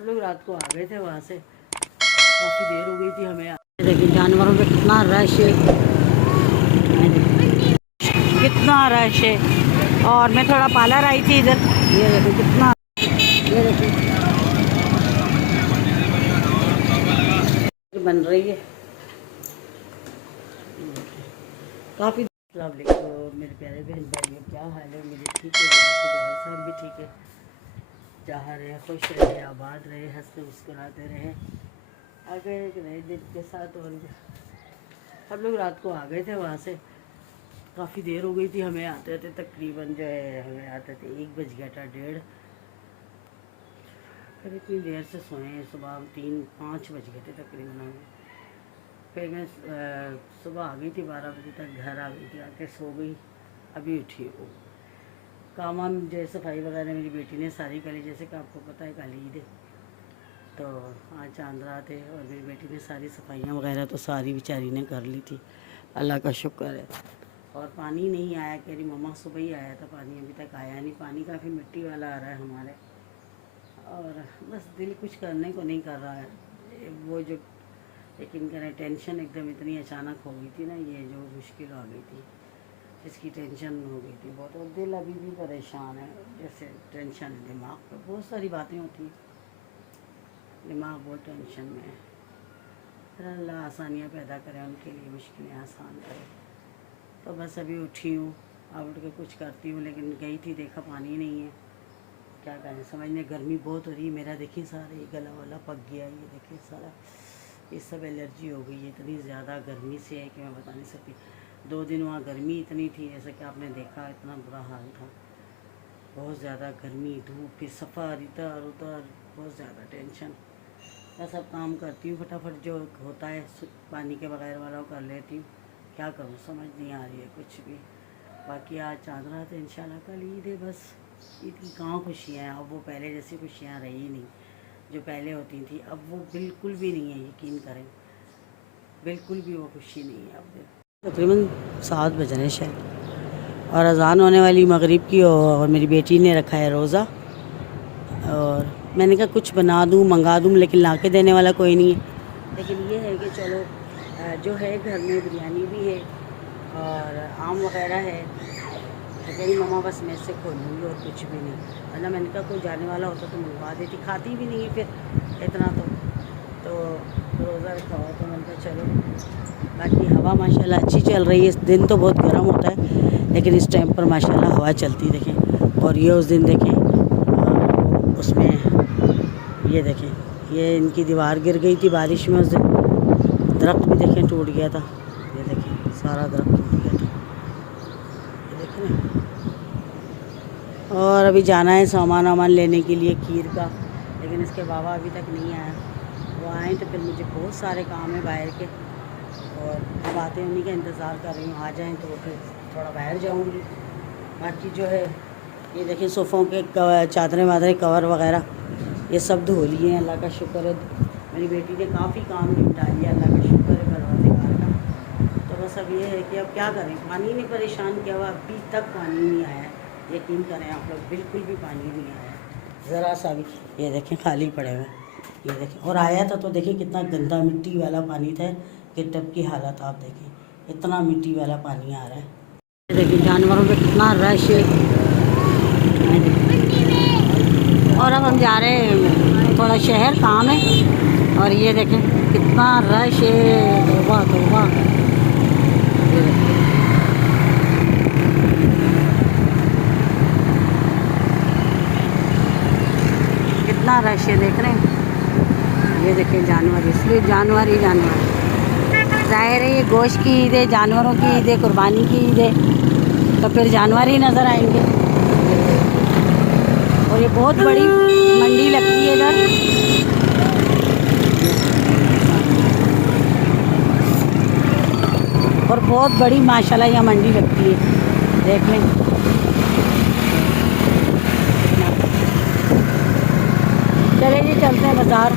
हम लोग रात को आ गए थे वहाँ से, काफ़ी देर हो गई थी हमें। देखिए जानवरों पे कितना रश है, कितना रश है। और मैं थोड़ा पार्लर आई थी इधर, ये देखो कितना, ये देखिए बन रही है काफ़ी। मेरे प्यारे बहन भाई, क्या हाल है? मेरे ठीक है, सब भी ठीक है। जहाँ रहे खुश रहे, आबाद रहे, हंसते मुस्कुराते रहे, आगे रहे दिन के साथ। और हम लोग रात को आ गए थे वहाँ से, काफ़ी देर हो गई थी हमें आते थे। तकरीबन जो है हमें आते थे 1 बज गया था, 1:30। फिर इतनी देर से सोए, सुबह 3-5 बज गए थे तकरीबन हमें। फिर मैं सुबह आ गई थी, 12 बजे तक घर आ गई थी, आके सो गई। अभी उठी हूँ। काम वाम जो सफाई वगैरह मेरी बेटी ने सारी करी, जैसे कि आपको पता है कल ईद है, तो आज चांद रात है। और मेरी बेटी ने सारी सफाइयाँ वगैरह तो सारी बेचारी ने कर ली थी, अल्लाह का शुक्र है। और पानी नहीं आया, कह रही मम्मा सुबह ही आया था पानी, अभी तक आया नहीं। पानी काफ़ी मिट्टी वाला आ रहा है हमारे, और बस दिल कुछ करने को नहीं कर रहा है। वो जो लेकिन करें, टेंशन एकदम इतनी अचानक हो गई थी ना, ये जो मुश्किल आ गई थी, इसकी टेंशन हो गई थी बहुत। और दिल अभी भी परेशान है, जैसे टेंशन है दिमाग पर, बहुत सारी बातें होती हैं, दिमाग बहुत टेंशन में है। फिर अल्लाह आसानियाँ पैदा करें उनके लिए, मुश्किलें आसान करे। तो बस अभी उठी हूँ, अब उठ के कुछ करती हूँ। लेकिन गई थी, देखा पानी नहीं है, क्या करें समझने। गर्मी बहुत हो रही है, मेरा देखिए सारे गला वाला पक गया, ये देखिए सारा, ये सब एलर्जी हो गई है। इतनी ज़्यादा गर्मी से है कि मैं बता नहीं सकती। 2 दिन वहाँ गर्मी इतनी थी, जैसा कि आपने देखा, इतना बुरा हाल था, बहुत ज़्यादा गर्मी, धूप, फिर सफ़र इधर उधर, बहुत ज़्यादा टेंशन। बस अब काम करती हूँ फटाफट, जो होता है पानी के बगैर वाला वो कर लेती हूँ। क्या करूँ समझ नहीं आ रही है कुछ भी। बाकी आज चांद रात है, इंशाल्लाह कल ईद है। बस ईद की कहाँ खुशियाँ हैं, अब वो पहले जैसी खुशियाँ रही नहीं जो पहले होती थी, अब वो बिल्कुल भी नहीं है, यकीन करें, बिल्कुल भी वो खुशी नहीं है अब। तकरीबन 7 बज रहे शायद, और अज़ान होने वाली मगरिब की। और मेरी बेटी ने रखा है रोज़ा, और मैंने कहा कुछ बना दूँ मंगा दूँ, लेकिन ला के देने वाला कोई नहीं है। लेकिन ये है कि चलो जो है घर में बिरयानी भी है और आम वगैरह है, तो कहीं मम्मा बस मैं से खोलूँगी और कुछ भी नहीं। वरना मैंने कहा कोई जाने वाला होता तो मंगवा देती, खाती भी नहीं है फिर इतना तो रोज़ा रखा हुआ, तो मैंने कहा चलो। बाकी हवा माशाल्लाह अच्छी चल रही है। दिन तो बहुत गर्म होता है, लेकिन इस टाइम पर माशाल्लाह हवा चलती देखें। और ये उस दिन देखें, उसमें ये देखें, ये इनकी दीवार गिर गई थी बारिश में उस दिन, दरख्त भी देखें टूट गया था, ये देखें सारा दरख्त टूट गया था, ये देखें ना। और अभी जाना है सामान वामान लेने के लिए खीर का, लेकिन इसके बाबा अभी तक नहीं आया। वो आए तो फिर मुझे बहुत सारे काम है बाहर के, और अब आते हैं उन्हीं का इंतज़ार कर रही हूँ, आ जाएँ तो फिर थोड़ा बाहर जाऊँगी। बाकी जो है ये देखें सोफ़ों के चादरें वादरें कवर वगैरह ये सब धो लिए हैं, अल्लाह का शुक्र है। मेरी बेटी ने काफ़ी काम निपटा लिया, अल्लाह का शुक्र है परवरदिगार का। तो बस अब ये है कि अब क्या करें, पानी ने परेशान किया हुआ, अभी तक पानी नहीं आया है, यकीन करें आप लोग, बिल्कुल भी पानी नहीं आया है ज़रा सा भी। ये देखें खाली पड़े हुए, ये देखें। और आया था तो देखिए कितना गंदा मिट्टी वाला पानी था, कि टब की हालत आप देखें, इतना मिट्टी वाला पानी आ रहा है। देखिए जानवरों पे कितना रश है। और अब हम जा रहे हैं थोड़ा शहर, काम है। और ये देखें कितना रश है, तौबा तौबा। कितना रश है देख रहे हैं, ये देखें जानवर, इसलिए जानवर ही जानवर। ज़ाहिर है ये गोश्त की ईद है, जानवरों की ईद है, कुर्बानी की ईद है, तो फिर जानवर ही नज़र आएंगे। और ये बहुत बड़ी मंडी लगती है इधर, और बहुत बड़ी माशाल्लाह यहाँ मंडी लगती है, देख लें। चले जी चलते हैं बाज़ार,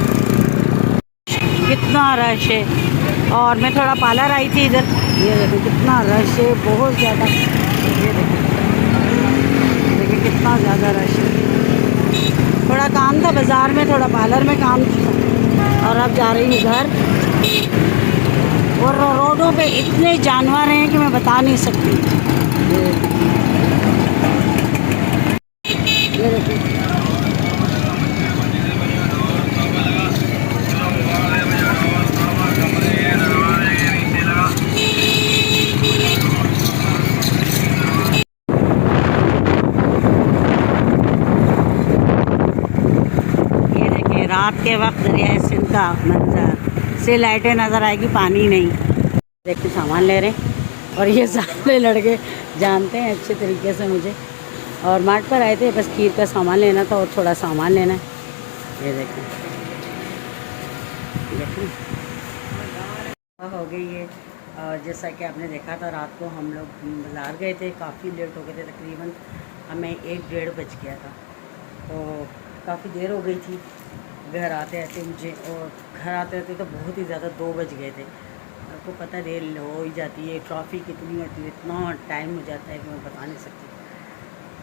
कितना रश है। और मैं थोड़ा पार्लर आई थी इधर, ये देखो कितना रश है, बहुत ज़्यादा। ये देखिए कितना ज़्यादा रश है। थोड़ा काम था बाज़ार में, थोड़ा पार्लर में काम था, और अब जा रही हूँ घर। और रोडों पे इतने जानवर हैं कि मैं बता नहीं सकती। ये देखिए, रात के वक्त दरिया सिंध का मंजर से लाइटें नज़र आएगी, पानी नहीं। देखिए सामान ले रहे हैं, और ये सारे लड़के जानते हैं अच्छे तरीके से मुझे। और मार्ट पर आए थे, बस खीर का सामान लेना था और थोड़ा सामान लेना है। ये देखें, देखें हो गई है। और जैसा कि आपने देखा था, रात को हम लोग बाज़ार गए थे, काफ़ी लेट हो गए थे, तकरीबन हमें 1-1:30 बज गया था। तो काफ़ी देर हो गई थी घर आते आते मुझे, और घर आते आते तो बहुत ही ज़्यादा 2 बज गए थे। आपको पता रेल हो ही जाती है, ट्रैफिक कितनी होती है, इतना टाइम हो जाता है कि मैं बता नहीं सकती।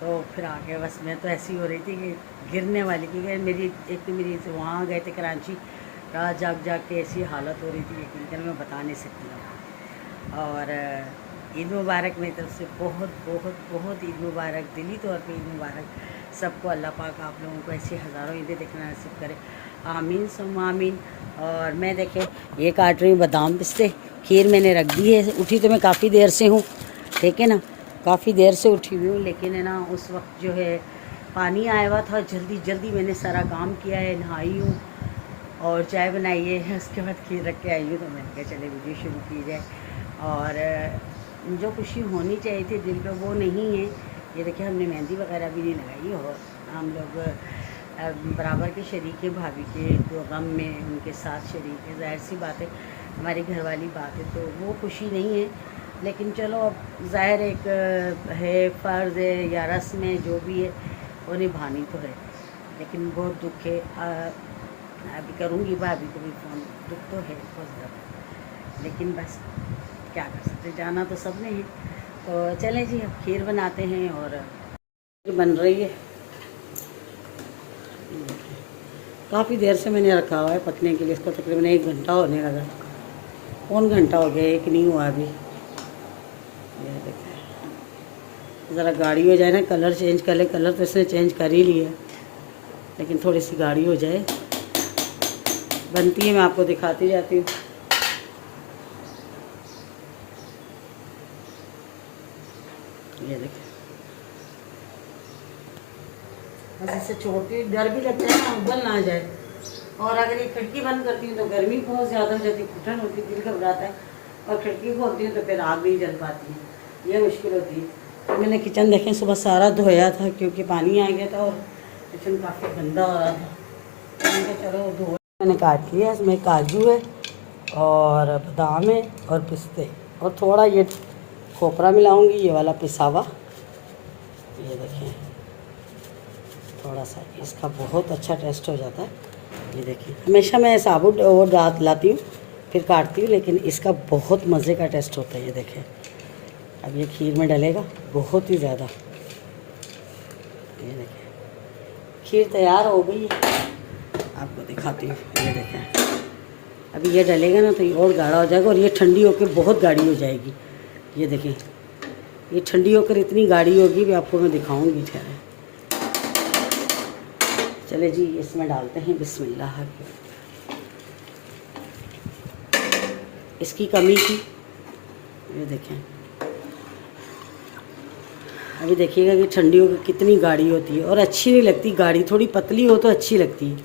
तो फिर आके बस मैं तो ऐसी हो रही थी कि गिरने वाली, क्योंकि मेरी एक तो मेरी वहाँ गए थे कराची, रात जाग जाग के ऐसी हालत हो रही थी कि मैं बता नहीं सकती हूँ। और ईद मुबारक मेरी तरफ से बहुत बहुत बहुत ईद मुबारक, दिली तौर पे ईद मुबारक सबको। अल्लाह पाक आप लोगों को ऐसी हज़ारों ईदें देखना नसीब करे, आमीन सुम आमीन। और मैं देखे ये काट रही हूँ बादाम पिस्ते, खीर मैंने रख दी है। उठी तो मैं काफ़ी देर से हूँ, ठीक है ना, काफ़ी देर से उठी हुई हूँ, लेकिन है ना उस वक्त जो है पानी आया हुआ था, जल्दी जल्दी मैंने सारा काम किया है, नहाई हूँ और चाय बनाई है, उसके बाद खीर रख के आई हूँ। तो मैंने कहा चले वीडियो शुरू की जाए। और जो खुशी होनी चाहिए थी दिल पे वो नहीं है। ये देखिए हमने मेहंदी वगैरह भी नहीं लगाई, और हम लोग बराबर के शरीक है, भाभी के तो गम में उनके साथ शरीक है। ज़ाहिर सी बात है, हमारी घरवाली बात है, तो वो खुशी नहीं है। लेकिन चलो अब ज़ाहिर एक है, फ़र्ज़ है या रस्म है, जो भी है वो निभानी तो है। लेकिन बहुत दुख है, अभी करूँगी भाभी को भी फ़ोन, दुख तो है बहुत ज़्यादा, लेकिन बस क्या कर सकते, जाना तो सब ने है। तो चलें जी, अब खीर बनाते हैं। और बन रही है, काफ़ी देर से मैंने रखा हुआ है पकने के लिए, इसको तकरीबन 1 घंटा होने लगा, 1 घंटा हो गया, 1 नहीं हुआ अभी। ये देखते ज़रा गाढ़ी हो जाए ना, कलर चेंज कर ले। कलर तो इसने चेंज कर ही लिया, लेकिन थोड़ी सी गाढ़ी हो जाए, बनती है, मैं आपको दिखाती जाती हूँ। ये देखिए, बस इसे छोड़ती हुई डर भी लगता है ना उबल ना जाए। और अगर ये खिड़की बंद करती हूँ तो गर्मी बहुत ज़्यादा हो जाती है, घुटन होती है, दिल घबराता है। और खिड़की खोलती हूँ तो फिर आग नहीं जल पाती है, ये मुश्किल होती है। तो मैंने किचन देखें सुबह सारा धोया था, क्योंकि पानी आ गया था और किचन काफ़ी गंदा हो रहा था। तो मैंने कहा चलो धो, मैंने काट लिया। इसमें काजू है और बादाम है और पिस्ते, और थोड़ा ये खोपरा मिलाऊंगी, ये वाला पिसावा। ये देखें, थोड़ा सा इसका बहुत अच्छा टेस्ट हो जाता है। ये देखिए, हमेशा मैं साबुत वो डाल लाती हूँ फिर काटती हूँ, लेकिन इसका बहुत मज़े का टेस्ट होता है। ये देखें, अब ये खीर में डलेगा बहुत ही ज़्यादा। ये देखें, खीर तैयार हो गई है, आपको दिखाती हूँ। ये देखें, अभी ये डलेगा ना तो ये और गाढ़ा हो जाएगा, और ये ठंडी होकर बहुत गाढ़ी हो जाएगी। ये देखें, ये ठंडी होकर इतनी गाढ़ी होगी भी आपको मैं दिखाऊंगी। ठहरे, चले जी इसमें डालते हैं बिस्मिल्लाह। इसकी कमी थी, ये देखें। अभी देखिएगा कि ठंडी होकर कितनी गाढ़ी होती है, और अच्छी नहीं लगती गाढ़ी, थोड़ी पतली हो तो अच्छी लगती है।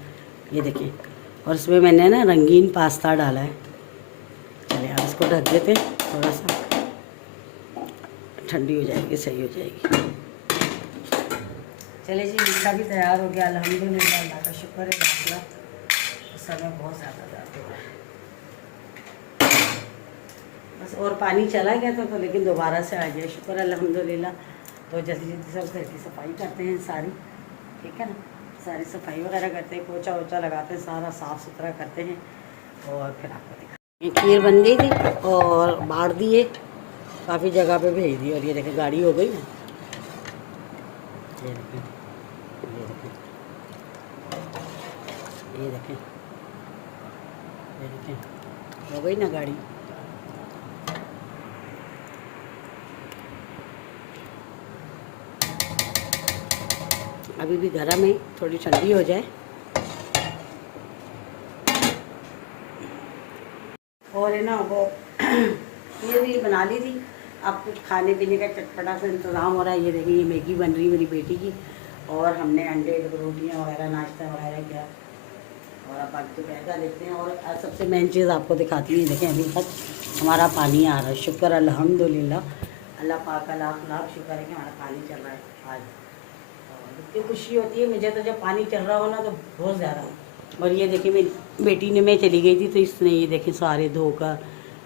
ये देखें, और इसमें मैंने ना रंगीन पास्ता डाला है। चलिए अब इसको ढक देते हैं, थोड़ा सा ठंडी हो जाएगी, सही हो जाएगी। चलिए जी, मीठा भी तैयार हो गया, अल्हम्दुलिल्लाह, अल्लाह का शुक्र है। दाखिला समय बहुत ज़्यादा दर्द हो रहा है, बस और पानी चला गया था तो, लेकिन दोबारा से आ गया, शुक्र अल्हम्दुलिल्लाह। तो जल्दी जल्दी सब घर की सफाई करते हैं सारी, ठीक है ना, सारी सफाई वगैरह करते हैं, पोछा वोछा लगाते हैं, सारा साफ़ सुथरा करते हैं, और फिर आपको दिखा। खीर बन गई थी और बाढ़ दिए, काफ़ी जगह पे भेज दी, और ये देखें गाड़ी हो गई ना। ये देखें, ये देखें, ये देखें, ये देखें, हो गई ना गाड़ी। अभी भी गरम है, थोड़ी ठंडी हो जाए। और है ना वो ये भी बना ली थी। अब कुछ खाने पीने का चटपटा सा इंतज़ाम हो रहा है। ये देखिए, ये मैगी बन रही है मेरी बेटी की, और हमने अंडे रोटियाँ वगैरह नाश्ता वगैरह किया। और अब बाकी दोपहर का देखते हैं। और आज सबसे मेन चीज़ आपको दिखाती हूँ। देखें, अभी तक हमारा पानी आ रहा है, शुक्र अल्हम्दुलिल्लाह। अल्लाह पाक का लाख लाख शुक्र है कि हमारा पानी चल रहा है आज। इतनी खुशी होती है मुझे तो जब पानी चल रहा हो ना, तो बहुत ज़्यादा। और ये देखिए, मेरी बेटी ने, मैं चली गई थी तो इसने ये देखें सारे धोकर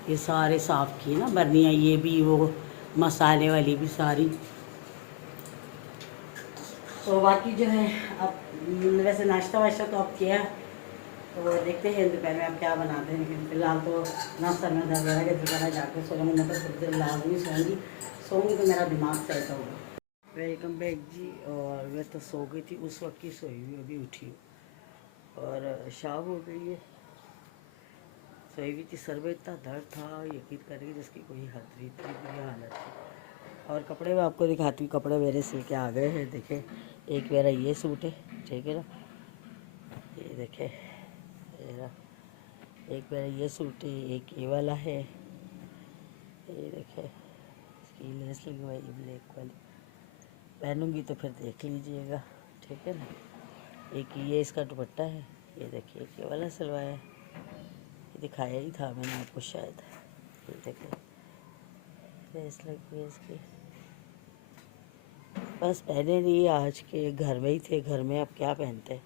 ये सारे साफ़ किए ना, बर्नियाँ ये भी, वो मसाले वाली भी सारी। तो बाकी जो है अब वैसे नाश्ता वाश्ता तो अब किया, तो देखते हैं दोपहर में अब क्या बनाते हैं। लेकिन फिलहाल तो नाश्ता में दर्द है कि दोपहर जाकर सो जाऊँगी, मैं तो थोड़ी देर लाजमी सोऊंगी तो मेरा दिमाग सही होगा। वेलकम बैक जी। और मैं तो सो गई थी उस वक्त की, सोई हुई अभी उठी हूँ और शाम हो गई है। सोई हुई थी, सर में इतना दर्द था यकीन करेंगे जिसकी कोई हद नहीं, इतनी बुरी हालत थी। और कपड़े मैं आपको दिखाती हूँ, कपड़े मेरे सिल के आ गए हैं। देखे, एक मेरा ये सूट है, ठीक है ना, ये देखे, एक मेरा ये सूट है, एक ये वाला है, ये देखे, इसकी लेस लगी हुई है ब्लैक वाली, पहनूंगी तो फिर देख लीजिएगा, ठीक है ना। एक ये इसका दुपट्टा है, ये देखिए, एक ये वाला सिलवाया, ये दिखाया ही था मैंने आपको शायद। ये देखिए, लेस लगी है इसकी। बस पहने नहीं, आज के घर में ही थे, घर में अब क्या पहनते।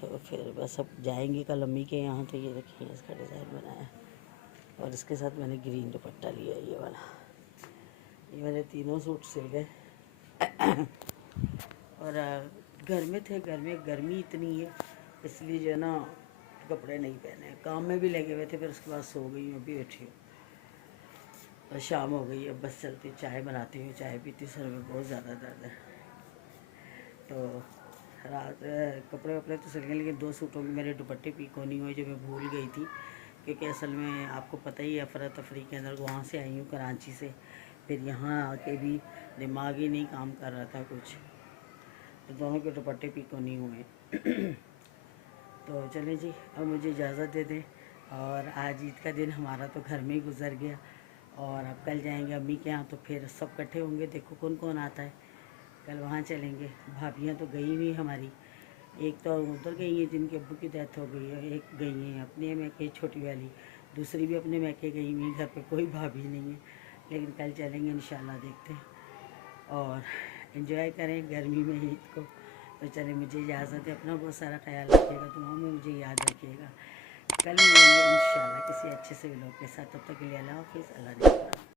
तो फिर बस अब जाएंगे कल अम्मी के यहाँ। तो ये देखिए, इसका डिज़ाइन बनाया और इसके साथ मैंने ग्रीन दुपट्टा लिया, ये वाला। ये मैंने तीनों सूट सिल गए। और घर में थे, घर में गर्मी इतनी है इसलिए जो है ना कपड़े नहीं पहने, काम में भी लगे हुए थे। फिर उसके बाद सो गई हूँ, अभी उठी हूँ और शाम हो गई। अब बस चलती चाय बनाती हूँ, चाय पीती, सर में बहुत ज़्यादा दर्द है। तो रात कपड़े वपड़े तो सिल गए, लेकिन 2 सूटों में मेरे दुपट्टे पीको नहीं हुए, जो मैं भूल गई थी। क्योंकि असल में आपको पता ही है, अफरा तफरी के अंदर वहाँ से आई हूँ कराची से, फिर यहाँ आके भी दिमाग ही नहीं काम कर रहा था कुछ, तो दोनों के दुपट्टे पीको नहीं हुए। तो चलें जी, अब मुझे इजाज़त दे दें। और आज ईद का दिन हमारा तो घर में ही गुजर गया, और अब कल जाएंगे अम्मी के यहाँ, तो फिर सब इकट्ठे होंगे। देखो कौन कौन आता है, कल वहाँ चलेंगे। भाभियाँ तो गई हुई हमारी, एक तो उधर गई है जिनके अब्बू की डेथ हो गई है, एक गई है अपने मैके छोटी वाली, दूसरी भी अपने मैके गई हुई, घर पे कोई भाभी नहीं है। लेकिन कल चलेंगे इंशाल्लाह, देखते हैं और एंजॉय करें गर्मी में ईद को। तो चले, मुझे इजाज़त है, अपना बहुत सारा ख्याल रखिएगा, दुआओं में मुझे याद रखिएगा। कल मिलेंगे इंशाल्लाह किसी अच्छे से व्लॉग के साथ। तब तक के लिए अल्लाह हाफ़िज़, अल्लाह ने